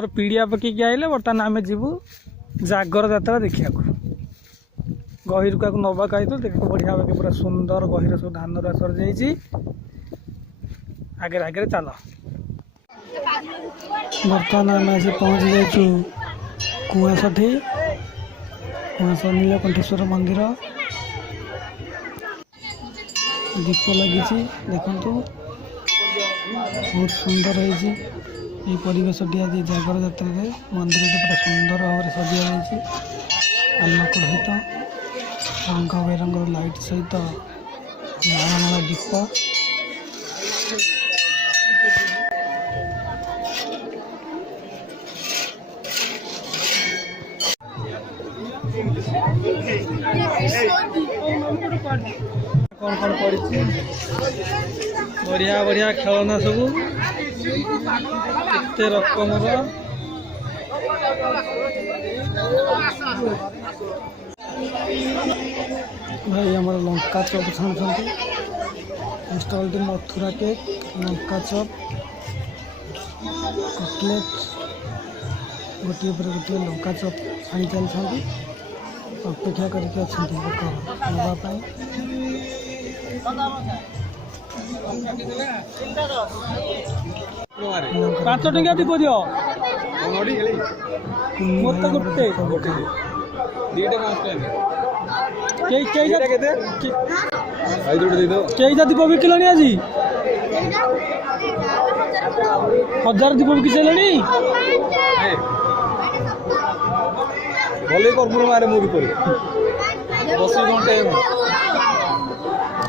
ଆମର ପିଡ଼ିଆ ପକେଇକି ଆଇଲେ। ବର୍ତ୍ତମାନ ଆମେ ଯିବୁ ଜାଗର ଯାତ୍ରା ଦେଖିବାକୁ। ଗହିରୁ କାହାକୁ ନେବାକୁ ଆଇଥିଲୁ। ଦେଖ ବଢ଼ିଆ ଭାବେ ପୁରା ସୁନ୍ଦର ଗହିର ସବୁ ଧାନରୁ ସରିଯାଇଛି। ଆଗରେ ଆଗରେ ଚାଲ। ବର୍ତ୍ତମାନ ଆମେ ଆସି ପହଞ୍ଚି ଯାଇଛୁ କୁଆଁସଠି। କୁଆଁସ ନୀଳକଣ୍ଠେଶ୍ୱର ମନ୍ଦିର। ଦୀପ ଲାଗିଛି ଦେଖନ୍ତୁ, ବହୁତ ସୁନ୍ଦର ହେଇଛି এই ପରିବେଶଟି। ଆଜି ଜାଗର ଯାତ୍ରାରେ ମନ୍ଦିରଟି ପୁରା ସୁନ୍ଦର ଭାବରେ ସଜାଯାଇଛି। ଆଲୋକ ସହିତ ରଙ୍ଗ ବେରଙ୍ଗର ଲାଇଟ୍ ସହିତ ମାଳ ମାଳ ଦୀପ। कौन कौन पड़ी बढ़िया बढ़िया खेलना सब एते रकम भाई आम लंका चप छाणुंट स्टल टी मथुरा केक, लंका चप, कटलेट गोटे पर गोटे लंका चप छाणी चलती। अपेक्षा करके अच्छा लोक नापी। 5 टंका दीप दियो मत गोटे केईटा दीप बिकिलनि आज 1000 दीप बिकी सारे भले कर्पूर मारे मुझे पर बस घंटे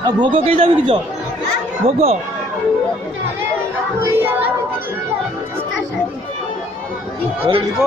आ भोग कई जा बिकिच भोग दीप